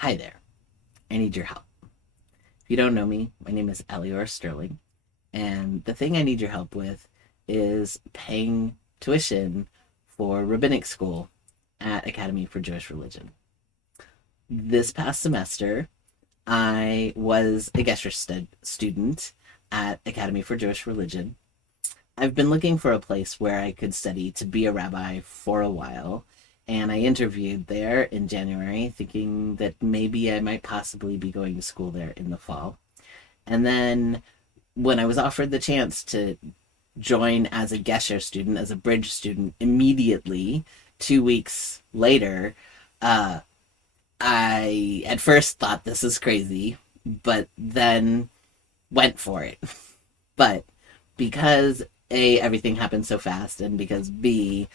Hi there. I need your help. If you don't know me, my name is Elior Sterling, and the thing I need your help with is paying tuition for rabbinic school at Academy for Jewish Religion. This past semester, I was a Gesher student at Academy for Jewish Religion. I've been looking for a place where I could study to be a rabbi for a while, and I interviewed there in January, thinking that maybe I might possibly be going to school there in the fall. And then when I was offered the chance to join as a Gesher student, as a bridge student, immediately 2 weeks later, uh, I at first thought this is crazy, but then went for it. But because A, everything happened so fast, and because B,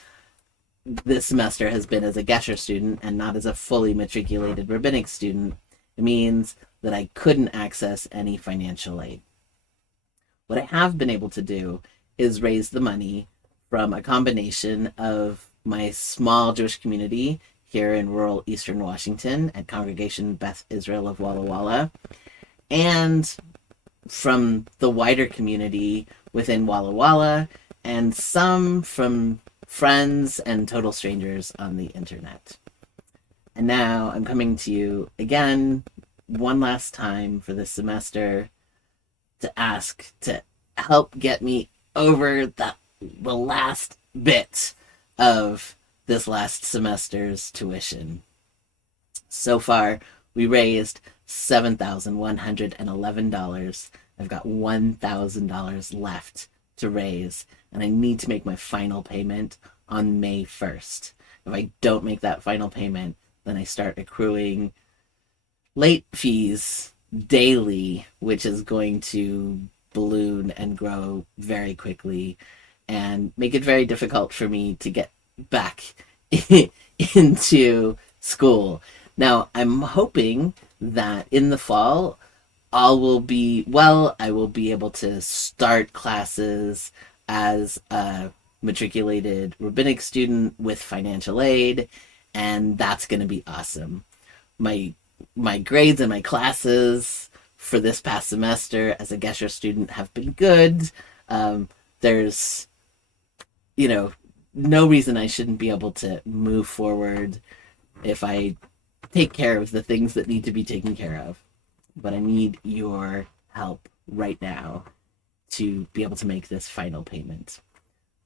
this semester has been as a Gesher student and not as a fully matriculated rabbinic student, it means that I couldn't access any financial aid. What I have been able to do is raise the money from a combination of my small Jewish community here in rural Eastern Washington at Congregation Beth Israel of Walla Walla, and from the wider community within Walla Walla, and some from friends and total strangers on the internet. And now I'm coming to you again, one last time for this semester, to ask to help get me over the last bit of this last semester's tuition. So far, we raised $7,111. I've got $1,000 left to raise, and I need to make my final payment on May 1st. If I don't make that final payment, then I start accruing late fees daily, which is going to balloon and grow very quickly and make it very difficult for me to get back into school. Now, I'm hoping that in the fall, all will be well. I will be able to start classes as a matriculated rabbinic student with financial aid, and that's going to be awesome. My grades and my classes for this past semester as a Gesher student have been good. There's, no reason I shouldn't be able to move forward if I take care of the things that need to be taken care of. But I need your help right now to be able to make this final payment.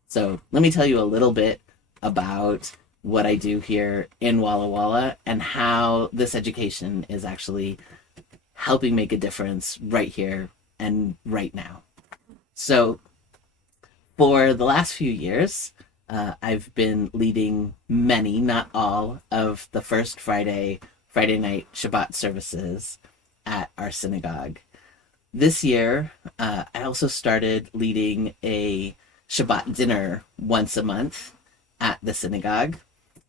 So let me tell you a little bit about what I do here in Walla Walla and how this education is actually helping make a difference right here and right now. So for the last few years, I've been leading many, not all, of the first Friday night Shabbat services at our synagogue. This year, I also started leading a Shabbat dinner once a month at the synagogue,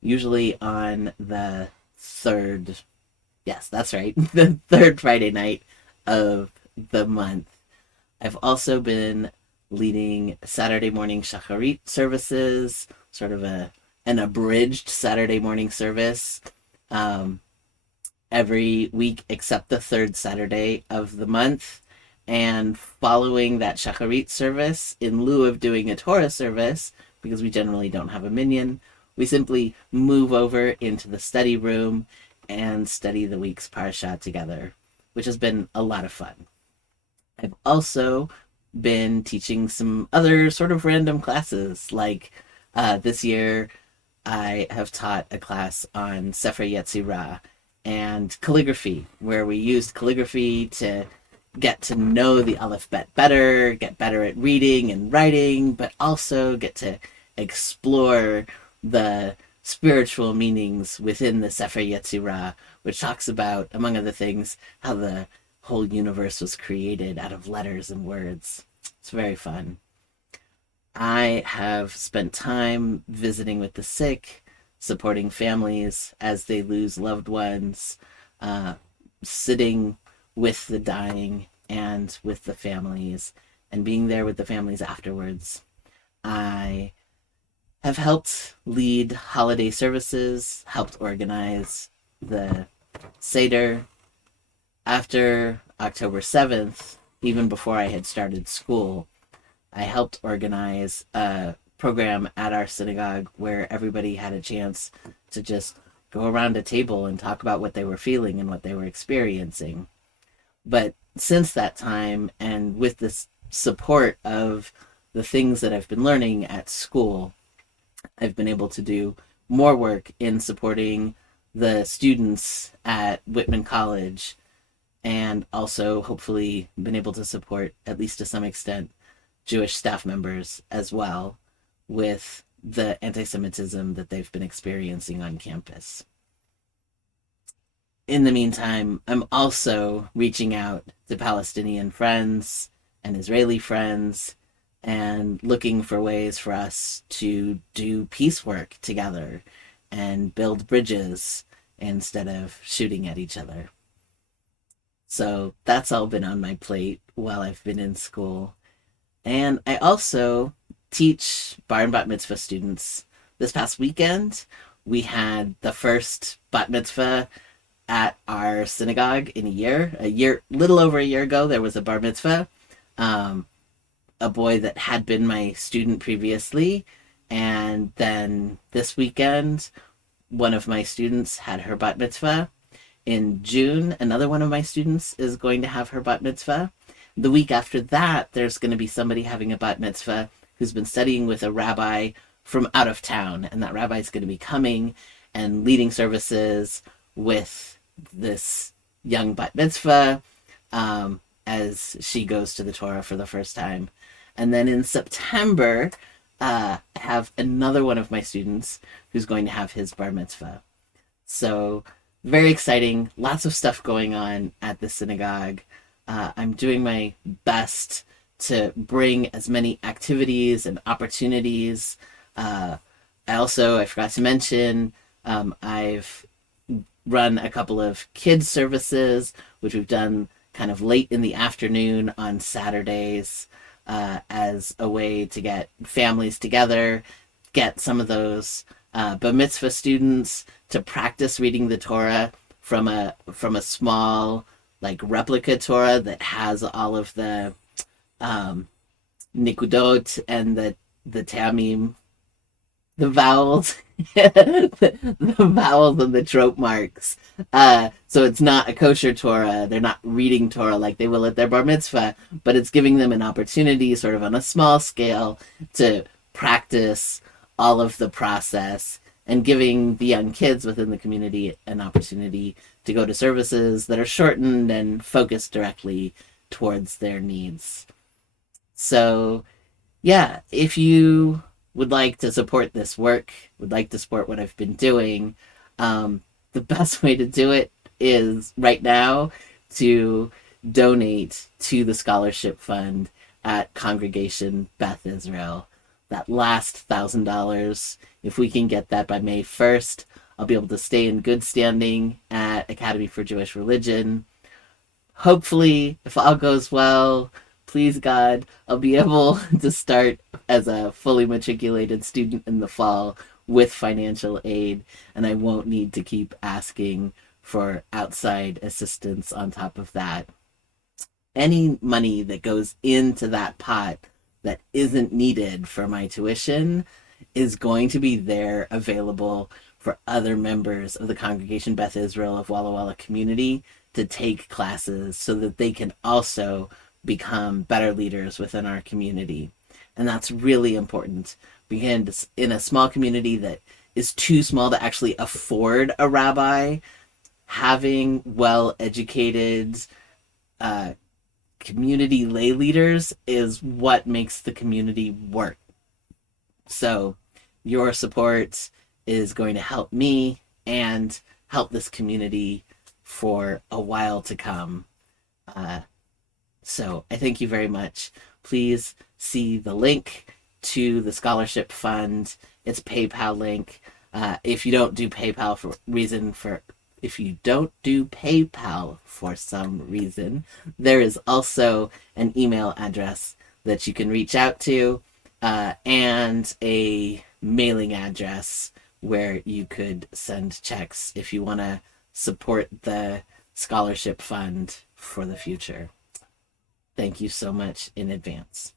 usually on the third, yes, that's right, the third Friday night of the month. I've also been leading Saturday morning Shacharit services, sort of an abridged Saturday morning service, every week except the third Saturday of the month. And following that Shacharit service, in lieu of doing a Torah service, because we generally don't have a minyan, we simply move over into the study room and study the week's parsha together, which has been a lot of fun. I've also been teaching some other sort of random classes, like this year I have taught a class on Sefer Yetzirah and calligraphy, where we used calligraphy to get to know the alphabet better, get better at reading and writing, but also get to explore the spiritual meanings within the Sefer Yetzirah, which talks about, among other things, how the whole universe was created out of letters and words. It's very fun. I have spent time visiting with the sick, supporting families as they lose loved ones, sitting with the dying and with the families, and being there with the families afterwards. I have helped lead holiday services, helped organize the Seder. After October 7th, even before I had started school, I helped organize a program at our synagogue where everybody had a chance to just go around a table and talk about what they were feeling and what they were experiencing. But since that time, and with this support of the things that I've been learning at school, I've been able to do more work in supporting the students at Whitman College, and also hopefully been able to support, at least to some extent, Jewish staff members as well with the anti-Semitism that they've been experiencing on campus. In the meantime, I'm also reaching out to Palestinian friends and Israeli friends and looking for ways for us to do peace work together and build bridges instead of shooting at each other. So that's all been on my plate while I've been in school. And I also teach bar and bat mitzvah students. This past weekend, we had the first bat mitzvah at our synagogue in little over a year ago. There was a bar mitzvah, a boy that had been my student previously. And then this weekend, one of my students had her bat mitzvah. In June, another one of my students is going to have her bat mitzvah. The week after that, there's going to be somebody having a bat mitzvah who's been studying with a rabbi from out of town. And that rabbi is going to be coming and leading services with this young bat mitzvah as she goes to the Torah for the first time. And then in September, I have another one of my students who's going to have his bar mitzvah. So very exciting. Lots of stuff going on at the synagogue. I'm doing my best to bring as many activities and opportunities. I forgot to mention, I've run a couple of kids services, which we've done kind of late in the afternoon on Saturdays as a way to get families together, get some of those bar mitzvah students to practice reading the Torah from a small like replica Torah that has all of the nikudot and the tamim, the vowels, the vowels and the trope marks. So it's not a kosher Torah. They're not reading Torah like they will at their bar mitzvah, but it's giving them an opportunity sort of on a small scale to practice all of the process and giving the young kids within the community an opportunity to go to services that are shortened and focused directly towards their needs. So, yeah, if you would like to support this work, would like to support what I've been doing, the best way to do it is right now to donate to the scholarship fund at Congregation Beth Israel. That last $1,000, if we can get that by May 1st, I'll be able to stay in good standing at Academy for Jewish Religion. Hopefully, if all goes well, please God, I'll be able to start as a fully matriculated student in the fall with financial aid, and I won't need to keep asking for outside assistance on top of that. Any money that goes into that pot that isn't needed for my tuition is going to be there available for other members of the Congregation Beth Israel of Walla Walla community to take classes so that they can also become better leaders within our community. And that's really important because in a small community that is too small to actually afford a rabbi, having well-educated community lay leaders is what makes the community work. So your support is going to help me and help this community for a while to come. So I thank you very much. Please see the link to the scholarship fund. It's PayPal link. If you don't do PayPal for some reason, there is also an email address that you can reach out to, and a mailing address where you could send checks if you want to support the scholarship fund for the future. Thank you so much in advance.